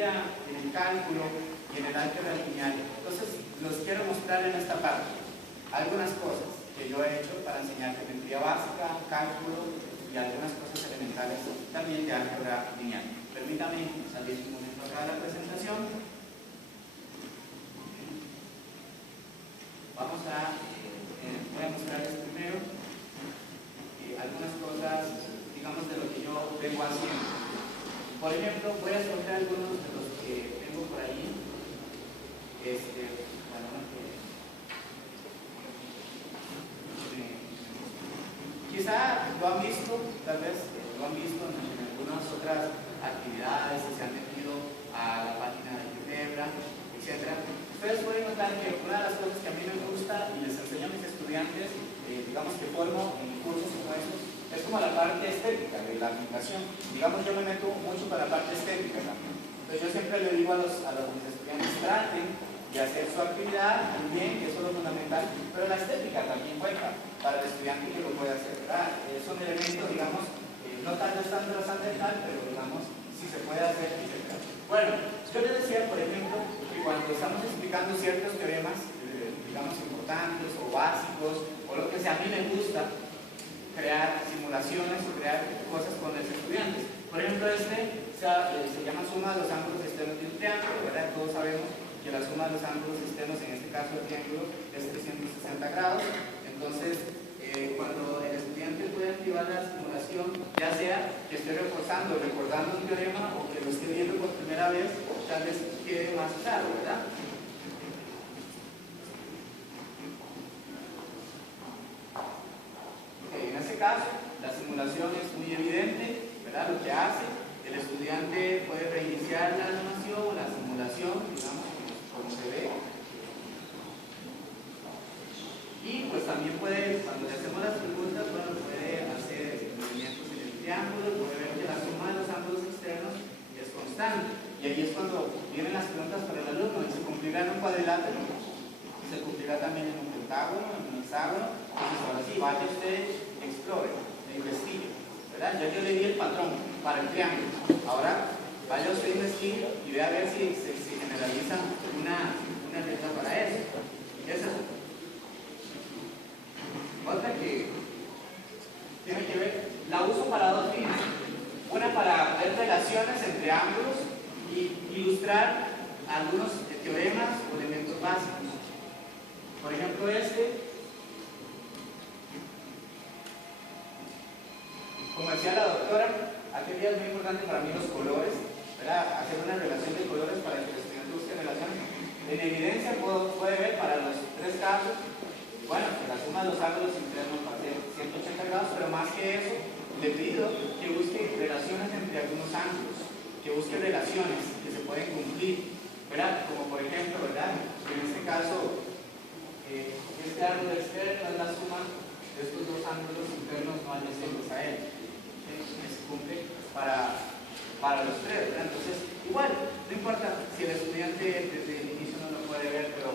geometría, en el cálculo y en el álgebra lineal. Entonces, los quiero mostrar en esta parte algunas cosas que yo he hecho para enseñar geometría básica, cálculo y algunas cosas elementales también de álgebra lineal. Permítame salir un momento acá de la presentación. Voy a mostrarles primero algunas cosas, digamos, de lo que yo vengo haciendo. Por ejemplo, voy a escoger algunos de los que tengo por ahí. Quizá lo han visto, tal vez lo han visto en algunas otras actividades que se han metido a la página de GeoGebra, etc. Ustedes pueden notar que una de las cosas que a mí me gusta y les enseño a mis estudiantes, digamos que formo en cursos como estos, es como la parte estética de la aplicación. Digamos, yo me meto mucho para la parte estética también. Entonces yo siempre le digo a mis estudiantes, traten de hacer su actividad muy bien, que eso es lo fundamental, pero la estética también cuenta para el estudiante que lo puede hacer, ¿verdad? Es un elemento, digamos, no tan trascendental, pero digamos, si se puede hacer, etc. Bueno, yo les decía, por ejemplo, que cuando estamos explicando ciertos teoremas, digamos, importantes o básicos, o lo que sea, a mí me gusta crear simulaciones o crear cosas con los estudiantes. Por ejemplo, se llama suma de los ángulos externos de un triángulo, ¿verdad? Todos sabemos que la suma de los ángulos externos, en este caso el triángulo, es 360 grados. Entonces, cuando el estudiante puede activar la simulación, ya sea que esté recordando un teorema o que lo esté viendo por primera vez, tal vez quede más claro, ¿verdad? En este caso, la simulación es muy evidente, ¿verdad? Lo que hace, el estudiante puede reiniciar la animación, la simulación, digamos, como se ve. Y pues también puede, cuando le hacemos las preguntas, bueno, puede hacer movimientos en el triángulo, puede ver que la suma de los ángulos externos es constante. Y ahí es cuando vienen las preguntas para el alumno, y se cumplirá en un cuadrilátero, se cumplirá también en un pentágono, en un hexágono. Entonces ahora sí, vaya usted, explore, investigue, ¿verdad? Ya yo le di el patrón para el triángulo. Ahora vaya usted, investigue y vea a ver si se generaliza una regla para eso. Esa es otra que tiene que ver, la uso para dos fines. Una para ver relaciones entre ángulos y ilustrar algunos teoremas o elementos básicos. Por ejemplo, como decía la doctora, aquel día es muy importante para mí los colores, ¿verdad? Hacer una relación de colores para que el estudiante busque relaciones. En evidencia puede ver para los tres casos, bueno, que la suma de los ángulos internos va a ser 180 grados, pero más que eso, le pido que busque relaciones entre algunos ángulos, que busque relaciones que se pueden cumplir, ¿verdad? Como por ejemplo, ¿verdad? En este caso, este ángulo externo es la suma de estos dos ángulos internos no adyacentes a él. Se cumple para los tres, ¿verdad? Entonces, igual, no importa si el estudiante desde el inicio no lo puede ver, pero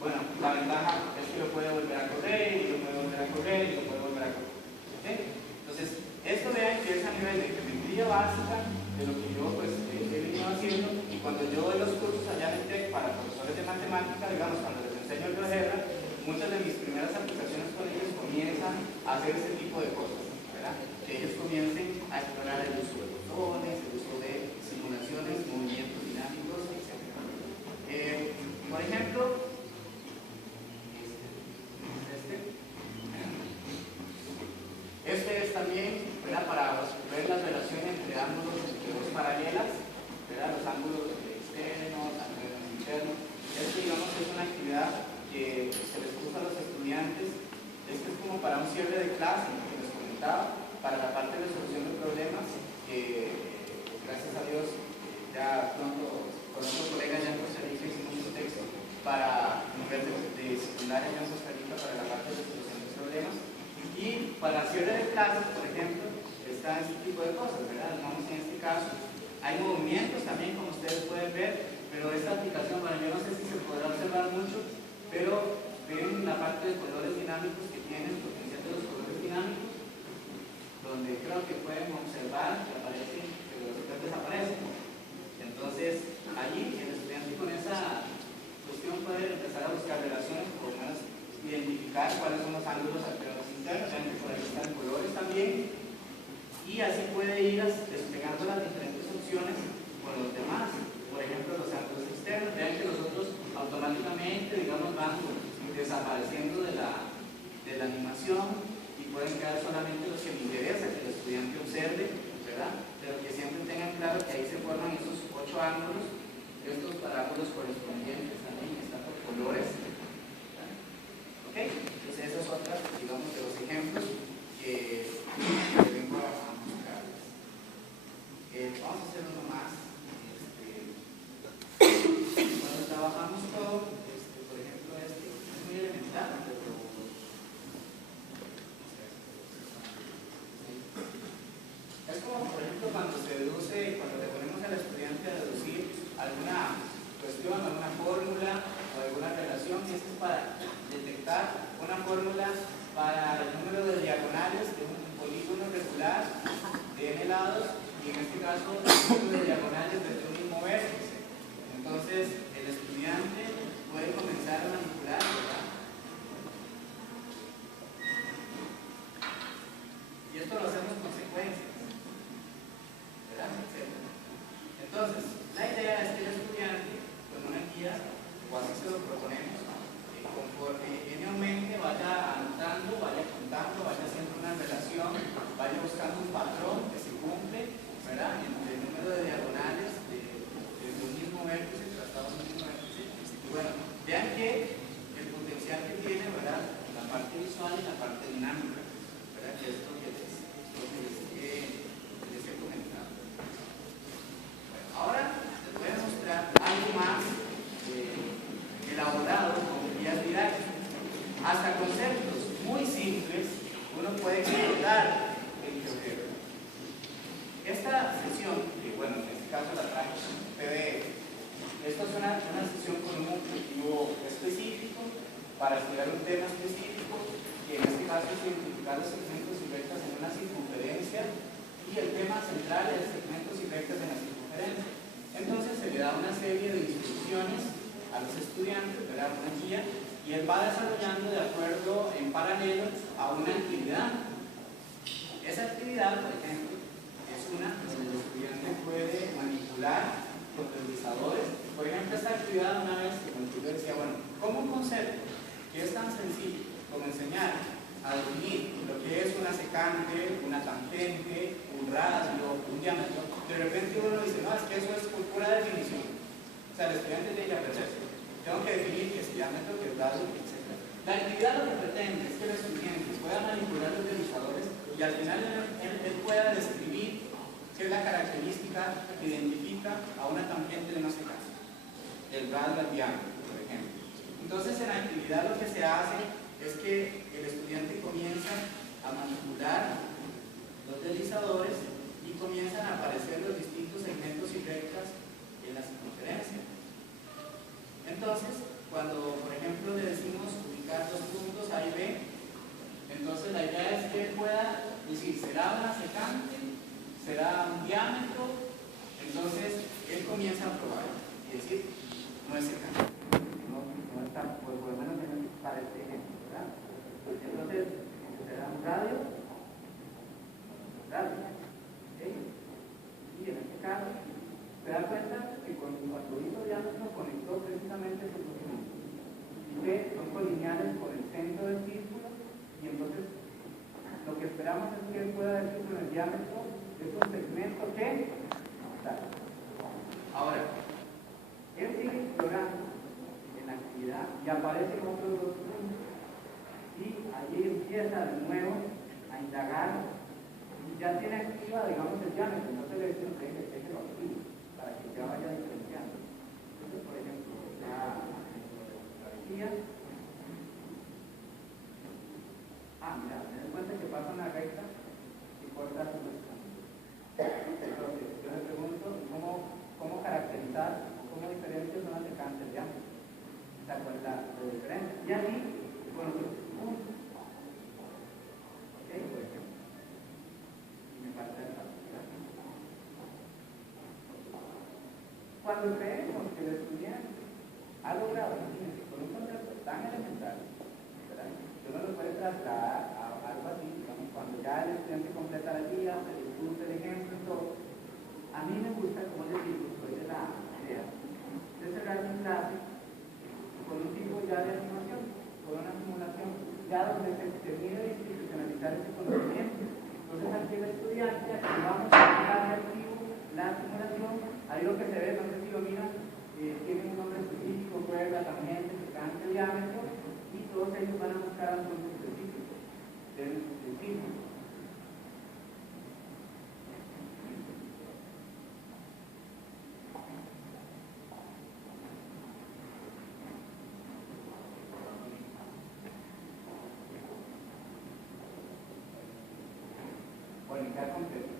bueno, la ventaja es que lo puede volver a correr, y lo puede volver a correr, y lo puede volver a correr. ¿Okay? Entonces, esto vean que es a nivel de geometría básica, de lo que yo pues he venido haciendo, y cuando yo doy los cursos allá en el TEC para profesores de matemática, digamos, cuando les enseño el GeoGebra, muchas de mis primeras aplicaciones con ellos comienzan a hacer este tipo de cosas, ¿verdad? Que ellos comiencen a explorar el uso de botones, el uso de simulaciones, movimientos dinámicos, etc. Por ejemplo, este es también, ¿verdad? Para ver las relaciones entre ángulos entre dos paralelas, ¿verdad? Los ángulos externos, ángulos internos. Esto, digamos, es una actividad que se les puso a los estudiantes. Esto es como para un cierre de clase que les comentaba, para la parte de resolución de problemas, que gracias a Dios ya pronto con otros colegas ya en Costa Rica hicimos un texto para nivel de secundaria ya en Costa Rica para la parte de resolución de problemas. Y para cierre de clases, por ejemplo, está este tipo de cosas, ¿verdad? Vamos, en este caso, hay movimientos también, como ustedes pueden ver, pero esta aplicación, bueno, yo no sé si se podrá observar mucho, pero ven la parte de colores dinámicos que tiene el potencial de los colores dinámicos, donde creo que pueden observar que aparecen, que los objetos desaparecen. Entonces, allí el estudiante con esa cuestión puede empezar a buscar relaciones, por lo menos identificar cuáles son los ángulos alternos internos, vean que por ahí están colores también, y así puede ir desplegando las diferentes opciones con los demás. Por ejemplo, los ángulos externos, vean que los otros automáticamente, digamos, van desapareciendo de la animación y pueden quedar solamente los que me interesa que el estudiante observe, ¿verdad? Pero que siempre tengan claro que ahí se forman esos 8 ángulos, estos parábolos correspondientes también están por colores. ¿Verdad? ¿Ok? Entonces esas son otras, digamos, de los ejemplos que vengo a mostrarles. Vamos a hacer uno más. Cuando trabajamos todo, por ejemplo, es muy elemental, pero es como, por ejemplo, cuando le ponemos al estudiante a deducir alguna cuestión, alguna fórmula o alguna relación, y esto es para detectar una fórmula para el número de diagonales de un polígono regular de n lados, y en este caso el número de diagonales de un mismo vértice. Entonces, el estudiante puede comenzar a manipular, ¿verdad? Y esto lo hacemos con secuencias, ¿verdad? Entonces, la idea es que el estudiante, con una guía, o así se lo proponemos, conforme n-mente vaya anotando, vaya contando, vaya haciendo una relación, vaya buscando un patrón que se cumple, ¿verdad? Entre el número de diagonales de un mismo vértice tratado de un mismo vértice. Y bueno, vean que el potencial que tiene, ¿verdad? La parte visual y la parte dinámica, ¿verdad? Que es lo que les he comentado. Bueno, ahora les voy a mostrar algo más elaborado con guías didácticas. Hasta conceptos muy simples uno puede explotar en GeoGebra. Esta sesión, que bueno, en este caso la traje en PDF, esto es una sesión con un objetivo específico para estudiar un tema específico, que en este caso es identificar los segmentos y rectas en una circunferencia, y el tema central es segmentos y rectas en la circunferencia. Entonces se le da una serie de instrucciones a los estudiantes, ¿verdad? Una guía, y él va desarrollando de acuerdo en paralelo a una actividad. Esa actividad, por ejemplo, es una donde el estudiante puede manipular los deslizadores. Por ejemplo, esta actividad una vez que yo decía, bueno, como un concepto que es tan sencillo como enseñar a definir lo que es una secante, una tangente, un radio, un diámetro, de repente uno dice, no, es que eso es por pura definición. O sea, el estudiante tiene que aprenderse. Tengo que definir qué es diámetro, qué es radio, etc. La actividad lo que pretende es que el estudiante pueda manipular los deslizadores y al final él pueda describir qué es la característica que identifica a una tangente de una secante, del radio al diámetro, por ejemplo. Entonces, en la actividad lo que se hace es que el estudiante comienza a manipular los deslizadores y comienzan a aparecer los distintos segmentos y rectas en la circunferencia. Entonces, cuando por ejemplo le decimos ubicar dos puntos A y B, entonces la idea es que él pueda decir, ¿será una secante? ¿Será un diámetro? Entonces él comienza a probar y decir, no es secante, no está, por lo menos para este ejemplo, ¿verdad? Entonces, ¿será un radio? ¿Ok? Y en este caso, se da cuenta que cuando hizo diámetro conectó precisamente esos dos puntos, y que son colineales por el centro del círculo, y entonces lo que esperamos es que él pueda decir con el diámetro es un segmento que tal. Ahora, él sigue explorando en la actividad y aparecen otros dos puntos, y allí empieza de nuevo a indagar y ya tiene activa, digamos, el diámetro. Entonces le decimos que lo active para que ya vaya diferenciando. Entonces, por ejemplo, la guía. Mira, me das cuenta que pasa una recta y corta su distancia. Entonces, yo le pregunto cómo caracterizar, cómo diferencias una secante del diámetro. O sea, cuál es la diferencia. Y allí, con los puntos. ¿Ok? Por ejemplo. Y me falta el cuando cuando creemos que el estudiante ha logrado, imagínense, con un concepto tan elemental, ¿verdad? Que uno lo puede trasladar a algo así, digamos, cuando ya el estudiante completa la guía, se discute el ejemplo y todo. A mí me gusta, como les digo, soy de la idea de cerrar mi clase con un tipo ya de animación, con una simulación, ya donde se termine de institucionalizar ese conocimiento. Entonces aquí el estudiante, aquí vamos a dejar de archivo la simulación, ahí lo que se ve, no sé si lo miran, tiene un nombre específico, cuerda, tangente, secante, diámetro, y todos ellos van a buscar un punto específico del círculo. Bueno, ya completo.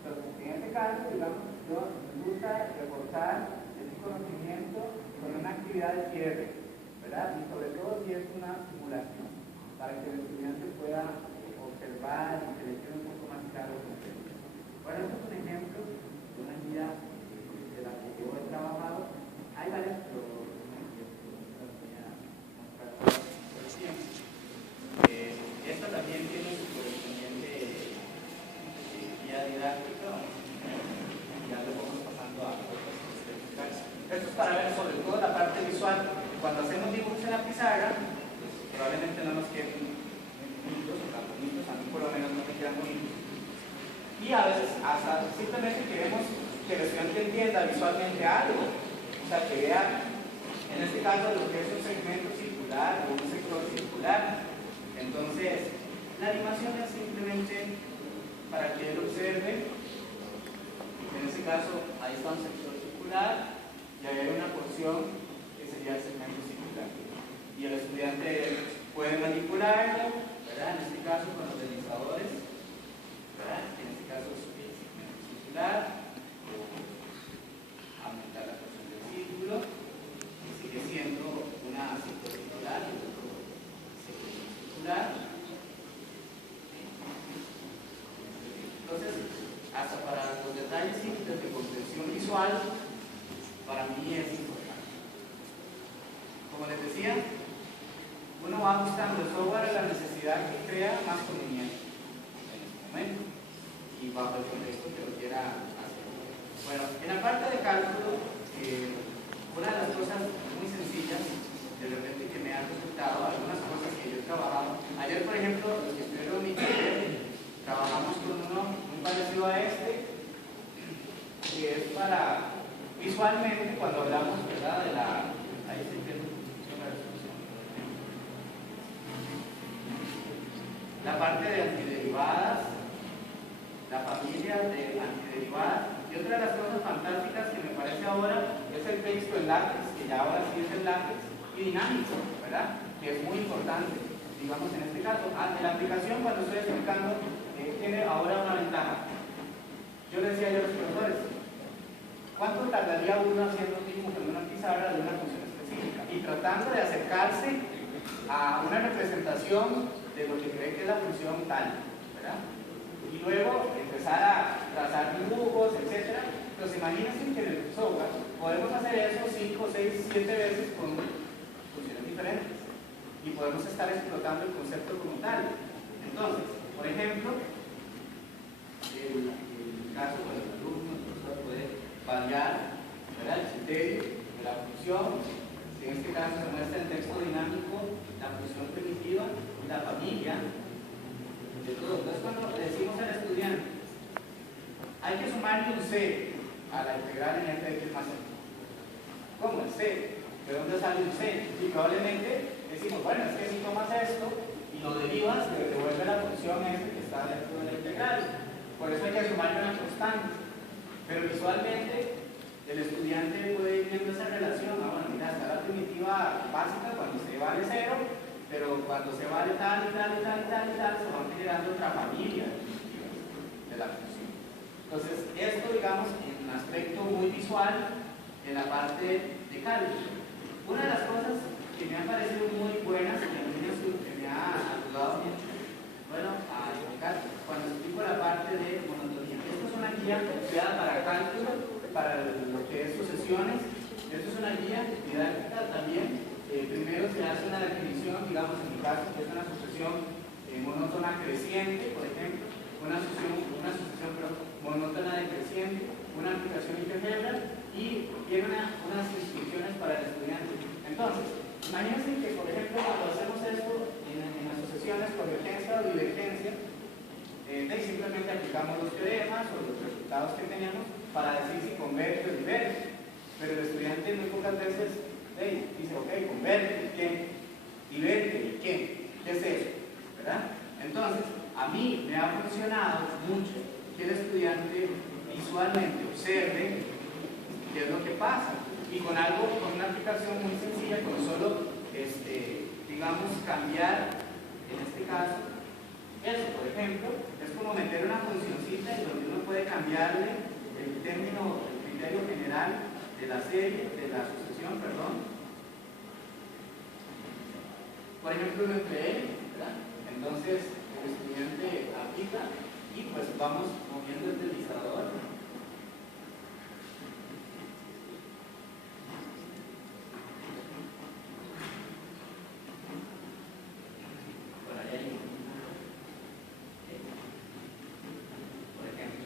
Entonces, en este caso, digamos, yo me gusta reforzar ese conocimiento con una actividad de cierre, ¿verdad? Y sobre todo si es una simulación, para que el estudiante pueda observar y que le quede un poco más claro el concepto. Bueno, este es un ejemplo de una guía de la que yo he trabajado. Hay varias, pero no las voy a mostrar por el tiempo. Esta también tiene su correspondiente guía didáctica. Ya lo vamos pasando a cosas específicas. Esto es para ver sobre todo la parte visual. Cuando hacemos dibujos en la pizarra, probablemente no nos queden bonitos o tan bonitos, a mí por lo menos no me quedan bonitos. Y a veces hasta simplemente queremos que el estudiante entienda visualmente algo. O sea, que vea, en este caso, lo que es un segmento circular o un sector circular. Entonces, la animación es simplemente para que él observe. En este caso, ahí está un sector circular y ahí hay una porción que sería el segmento circular. Y el estudiante puede manipularlo, ¿verdad? En este caso, con los deslizadores, ¿verdad? En este caso, es el segmento circular, o aumentar la porción del círculo, y sigue siendo una sector circular y otro sector circular. Entonces, hasta para los detalles simples de comprensión visual, para mí es importante. Como les decía, uno va buscando el software a la necesidad que crea más conveniente en este momento y bajo el contexto que lo quiera hacer. Bueno, en la parte de cálculo, una de las cosas muy sencillas de repente que me han resultado, algunas cosas que yo he trabajado. Ayer, por ejemplo, los que estuvieron en mi taller, trabajamos con uno muy parecido a este, que es para visualmente, cuando hablamos, ¿verdad?, de la. Ahí se entiende la resolución. La parte de antiderivadas, la familia de antiderivadas, y otra de las cosas fantásticas que me parece ahora es el texto en látex, que ya ahora sí es el látex, y dinámico, ¿verdad?, que es muy importante, digamos en este caso. En la aplicación, cuando estoy explicando, tiene ahora una ventaja. Yo le decía a los profesores, ¿cuánto tardaría uno haciendo un dibujo en una pizarra de una función específica? Y tratando de acercarse a una representación de lo que cree que es la función tal, ¿verdad? Y luego empezar a trazar dibujos, etc. Entonces imagínense que en el software podemos hacer eso 5, 6, 7 veces con funciones diferentes. Y podemos estar explotando el concepto como tal. Entonces, por ejemplo, el caso con el alumno, el profesor puede variar, ¿verdad?, el criterio de la función. En este caso se muestra el texto dinámico, la función primitiva y la familia de todo. Entonces, cuando le decimos al estudiante, hay que sumarle un C a la integral en f de x más x. ¿Cómo? El C. ¿De dónde sale un C? Y probablemente decimos, bueno, es que si tomas esto y lo derivas, te devuelve la función f que está dentro de la integral. Por eso hay que sumarle una constante. Pero visualmente, el estudiante puede ir viendo esa relación. Bueno, mira, está la primitiva básica cuando se vale 0, pero cuando se vale tal y tal y tal y tal y tal, se van generando otra familia de la función. Entonces, esto, digamos, en un aspecto muy visual, en la parte de cálculo. Una de las cosas que me han parecido muy buenas, que me ha ayudado mucho, bueno, a explicar, cuando explico la parte de monotonía. Esto es una guía creada para cálculo para lo que es sucesiones. Esto es una guía didáctica también. Primero se hace una definición, digamos en mi caso, que es una sucesión monótona creciente, por ejemplo, una sucesión monótona decreciente, una aplicación en GeoGebra y tiene unas instrucciones para el estudiante. Entonces, imagínense que, por ejemplo, cuando hacemos esto en las sucesiones, convergencia o divergencia, simplemente aplicamos los teoremas o los resultados que tenemos para decir si converge o diverge. Pero el estudiante muy pocas veces dice, ok, converge, ¿y qué? Diverge, ¿y qué? ¿Qué es eso? ¿Verdad? Entonces, a mí me ha funcionado mucho que el estudiante visualmente observe qué es lo que pasa. Y con una aplicación muy sencilla, con solo, digamos, cambiar, en este caso, eso, por ejemplo, es como meter una funcioncita en donde uno puede cambiarle el criterio general de la serie, de la sucesión, perdón. Por ejemplo, uno entre L, ¿verdad? Entonces, el estudiante aplica y pues vamos moviendo el deslizador. Por ahí hay uno. Por ejemplo.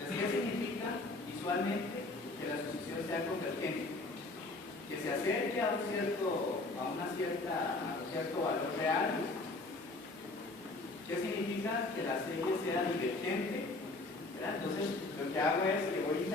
Entonces, ¿qué significa visualmente que la sucesión sea convergente? Que se acerque a un cierto valor real. ¿Qué significa? Que la serie sea divergente, ¿verdad? Entonces, lo que hago es que voy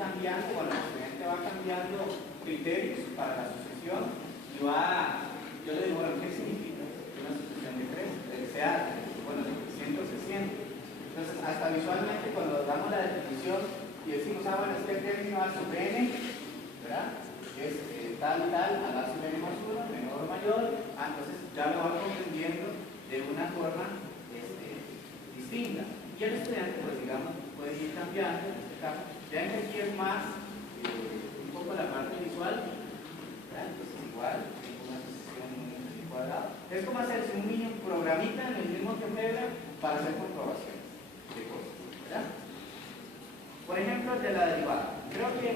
cambiando, cuando el estudiante va cambiando criterios para la sucesión, yo le digo, bueno, ¿qué significa una sucesión de 3? Que sea, bueno, de 300 se siente. Entonces, hasta visualmente, cuando damos la definición y decimos, bueno, este término A sub n, ¿verdad? Es tal y tal, a la sub n más 1, menor o mayor, entonces ya lo van comprendiendo de una forma distinta. Y el estudiante, pues digamos, puede ir cambiando, en este caso, ya en que aquí es más un poco la parte visual, ¿verdad? Entonces igual, una sucesión cuadrada. Es como hacerse un mini programita en el mismo GeoGebra para hacer comprobaciones de cosas, ¿verdad? Por ejemplo, el de la derivada. Creo que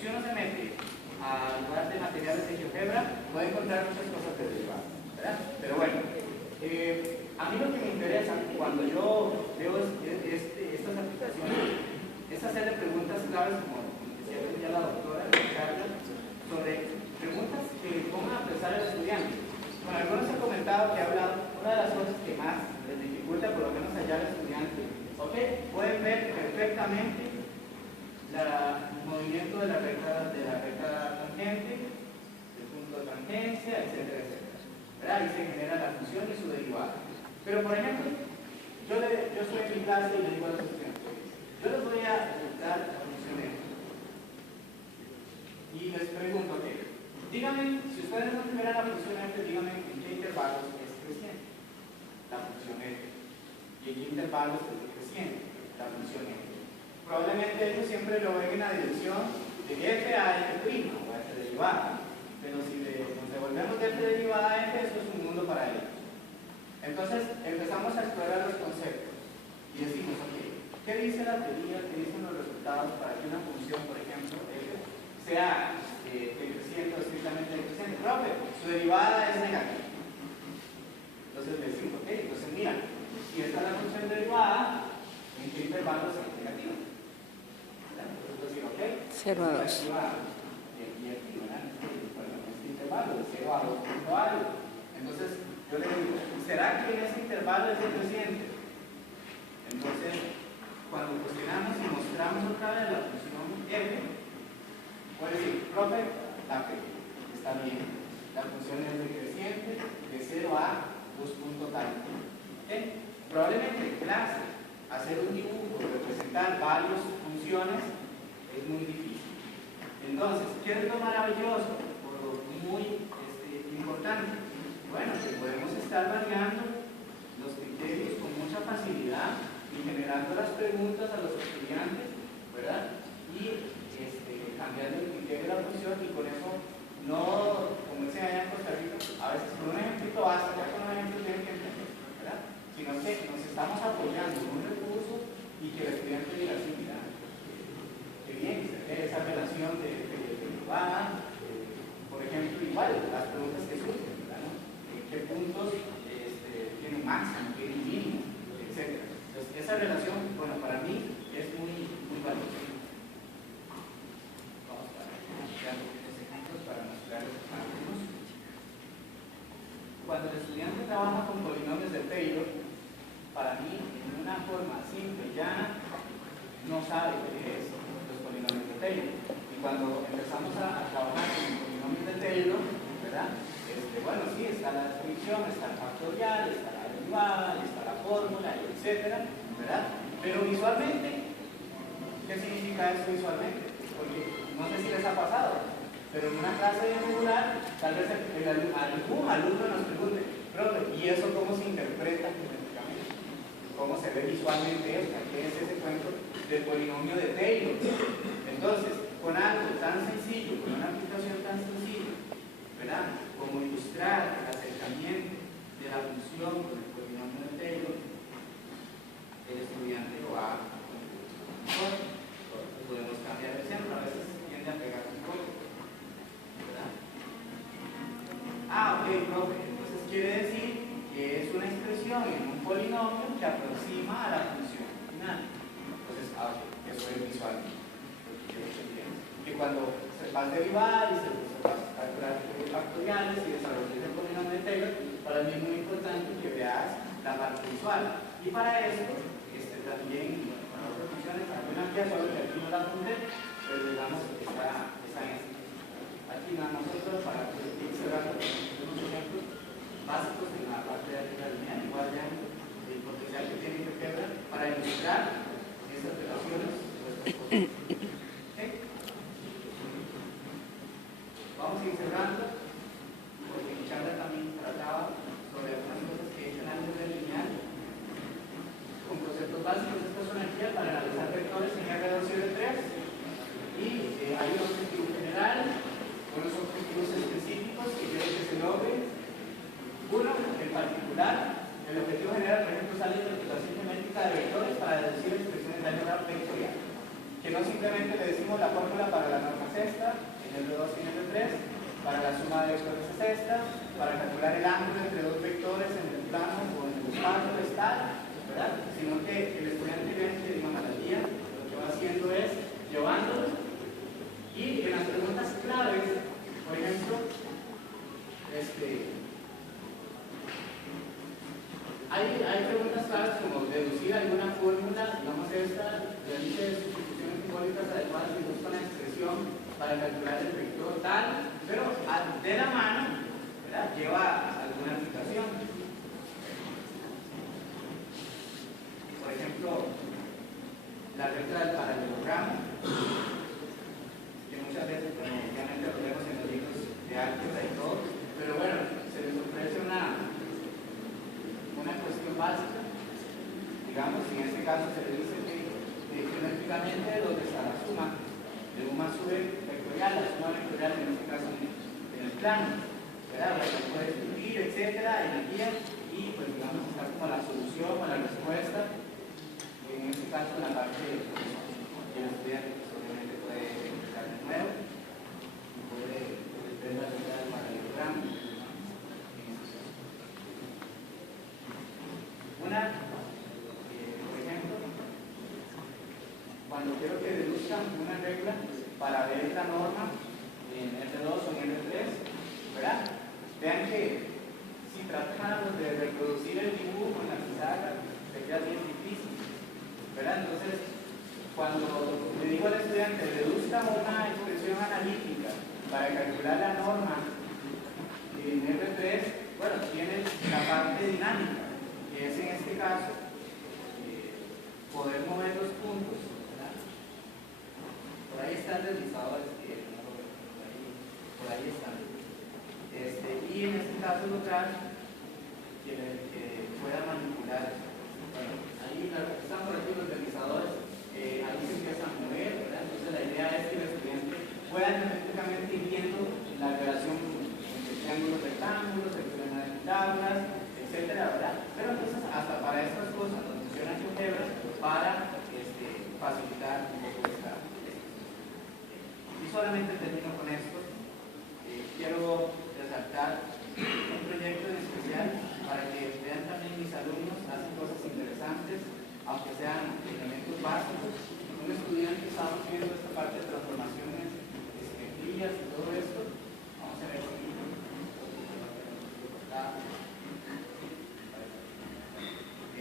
si uno se mete a lugar de materiales de GeoGebra, puede encontrar muchas cosas de derivada, ¿verdad? Pero bueno, a mí lo que me interesa cuando yo veo estas aplicaciones es hacerle preguntas claves, como decía ya la doctora Ricardo, sobre preguntas que pongan a pensar al estudiante. Bueno, algunos han comentado que ha hablado, una de las cosas que más les dificulta, por lo menos allá al estudiante, ok, pueden ver perfectamente el movimiento de la recta tangente, el punto de tangencia, etcétera, etcétera. ¿Verdad? Ahí se genera la función y su derivada. Pero, por ejemplo, yo estoy en mi clase y le digo a los estudiantes, yo les voy a dar la función F. Y les pregunto, ok, díganme, si ustedes no tuvieran la función F, díganme en qué intervalos es creciente la función F. Y en qué intervalos es decreciente la función F. Probablemente ellos siempre lo ven en la dirección de F a F' o a F derivada. Pero si nos devolvemos de F derivada a F, eso es un mundo para ellos. Entonces empezamos a explorar los conceptos y decimos, ok, ¿qué dice la teoría? ¿Qué dicen los resultados para que una función, por ejemplo, F, sea decreciente o estrictamente decreciente? Profe, su derivada es negativa. Entonces le decimos, ok, entonces mira, si esta es la función derivada, ¿en qué intervalo es negativa? Entonces decir, ok, 0 a 2. Y aquí, ¿verdad? Bueno, en este intervalo de 0 a 2 punto algo. Entonces, yo le digo, ¿será que en ese intervalo es decreciente? Entonces, cuando cuestionamos y mostramos otra vez la función F, puede decir, profe, está bien, la función es decreciente de 0 a 2 punto tal. ¿Okay? Probablemente en clase, hacer un dibujo, representar varias funciones, es muy difícil. Entonces, ¿qué es lo maravilloso? O lo muy importante. Bueno, que podemos estar variando los criterios con mucha facilidad y generando las preguntas a los estudiantes, ¿verdad? Y cambiando el criterio de la función y con eso no, como dicen allá en Costa Rica, a veces con un ejemplito basta, ya con un ejemplo tienen que entender, ¿verdad? Sino que nos estamos apoyando en un recurso y que el estudiante diga, sí, mira, qué bien, derivada, por ejemplo, igual, las preguntas que surgen, ¿verdad? ¿En qué puntos tiene un máximo, tiene un mínimo, etcétera? Entonces, esa relación, bueno, para mí es muy valiosa. Vamos a dar algunos ejemplos para mostrarles algunos. Cuando el estudiante trabaja con polinomios de Taylor, para mí, en una forma simple y llana, no sabe qué es los polinomios de Taylor. Y cuando empezamos a trabajar con polinomios de Taylor, ¿verdad? Bueno, sí, está la descripción, está el factorial, está la derivada, está la fórmula, etcétera, ¿verdad? Pero visualmente, ¿qué significa eso visualmente? Porque no sé si les ha pasado, pero en una clase de regular, tal vez algún alumno nos pregunte, profe, ¿y eso cómo se interpreta geométricamente? ¿Cómo se ve visualmente esto? ¿Qué es ese cuento del polinomio de Taylor? Entonces, con algo tan sencillo, con una aplicación tan sencilla, ¿verdad? Como ilustrar el acercamiento de la función con el polinomio de Taylor, el estudiante lo va a mejor. Podemos cambiar el ejemplo, a veces tiende a pegar un poco, ¿verdad? Ok, profe, entonces quiere decir que es una expresión en un polinomio que aproxima a la función final. Entonces, eso es visual. Que cuando se va a derivar y se va a calcular factoriales y desarrollar el polinomio de Taylor, para mí es muy importante que veas la parte visual. Y para esto, también, con otras funciones, alguna ampliación que aquí no la apunté, pero digamos que está en esto. Aquí nosotros, para ir cerrando unos ejemplos básicos en la parte de la lineal, igual ya el potencial que tiene GeoGebra para ilustrar estas relaciones o estas cosas. Vamos a ir cerrando, porque mi charla también trataba sobre algunas cosas que he hecho en álgebra lineal, con conceptos básicos. Esta es una guía para analizar vectores en R2 y R3, y hay un objetivo general, unos objetivos específicos que quiero que se logren. Uno, en particular, el objetivo general, por ejemplo, es la interpretación geométrica de vectores para deducir expresiones de álgebra vectorial. Que no simplemente le decimos la fórmula para la norma es esta, en L2 y en L3, para la suma de vectores es esta, para calcular el ángulo entre dos vectores en el plano o en el espacio es tal, ¿verdad? Sino que el estudiante ve que, digamos, la guía lo que va haciendo es llevándolo, y en las preguntas claves, por ejemplo, hay preguntas claves como deducir alguna fórmula, digamos esta, de índice de sustituciones simbólicas adecuadas y busca una expresión para calcular el vector tal, pero de la mano, ¿verdad? Lleva alguna aplicación. Por ejemplo, la regla del paralelogramo, que muchas veces, bueno, obviamente lo vemos en los libros de álgebra y todo, pero bueno, se les ofrece una cuestión básica, digamos, y en este caso se le dice que geométricamente ¿dónde está la suma de un más sube vectorial, la suma vectorial en este caso en el plano, ¿verdad? Se puede escribir, etcétera, en la guía, y pues digamos está como la solución o la respuesta, en este caso en la parte de que el estudiante pues, obviamente puede empezar de nuevo y puede ver la regla del paralelogramo. Por ejemplo, cuando quiero que deduzcan una regla para ver la norma en R2 o en R3, ¿verdad? Vean que si tratamos de reproducir el dibujo en la pizarra, se queda bien difícil, ¿verdad? Entonces, cuando le digo al estudiante, deduzca una expresión analítica para calcular la norma en R3, bueno, tiene la parte dinámica, que es en este caso poder mover los puntos, ¿verdad? Por ahí están deslizados, por ahí están. Y en este caso local, que pueda manipular. Bueno, ahí están por aquí los deslizadores, ahí se empiezan a mover, ¿verdad? Entonces la idea es que el estudiante pueda geométricamente ir viendo la relación entre triángulos rectángulos, secciones de tablas, etcétera, ¿verdad? Pero entonces hasta para estas cosas nos funciona GeoGebra para facilitar un poco esta. Y solamente termino con esto. sean elementos básicos. Un estudiante estamos viendo esta parte de transformaciones, frías y todo esto. Vamos a ver si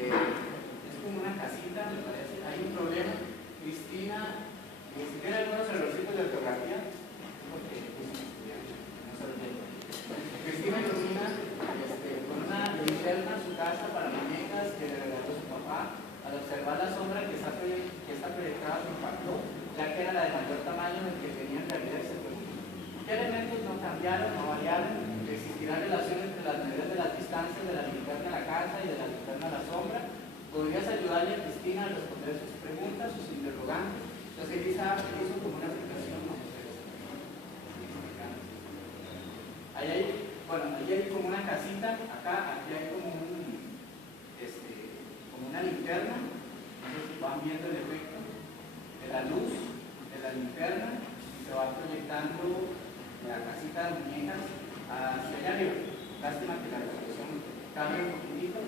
es como una casita, me parece. Hay un problema. Cristina, ni siquiera algunos errorcitos de ortografía, porque es un estudiante, no se olvide. Cristina ilumina con una linterna su casa para muñecas que le regaló su papá. Al observar la sombra que está proyectada, se impactó, ya que era la de mayor tamaño del que tenía en realidad ese proyecto. ¿Qué elementos no cambiaron, no variaron? ¿Existirán relaciones entre las medidas de las distancias de la linterna a la casa y de la linterna a la sombra? ¿Podrías ayudarle a Cristina a responder sus preguntas, sus interrogantes? Entonces Elisa hizo como una aplicación, ¿no? Ahí hay como una casita, aquí hay como una linterna, no sé si van viendo el efecto de la luz de la linterna, se va proyectando la casita de muñecas hacia allá arriba. Lástima que la resolución cambia un poquitito,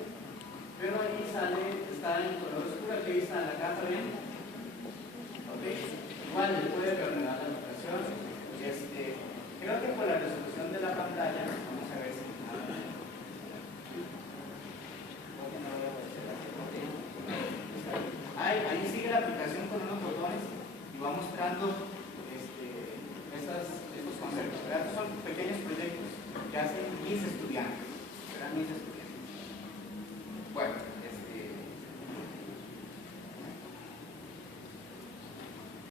pero ahí está en color oscuro. Aquí está la casa, ¿ven? Ok, igual le puede reordenar la aplicación. Creo que por la resolución de la pantalla, vamos a ver si ahí sigue la aplicación con unos botones y va mostrando estos conceptos. Estos son pequeños proyectos que hacen mis estudiantes.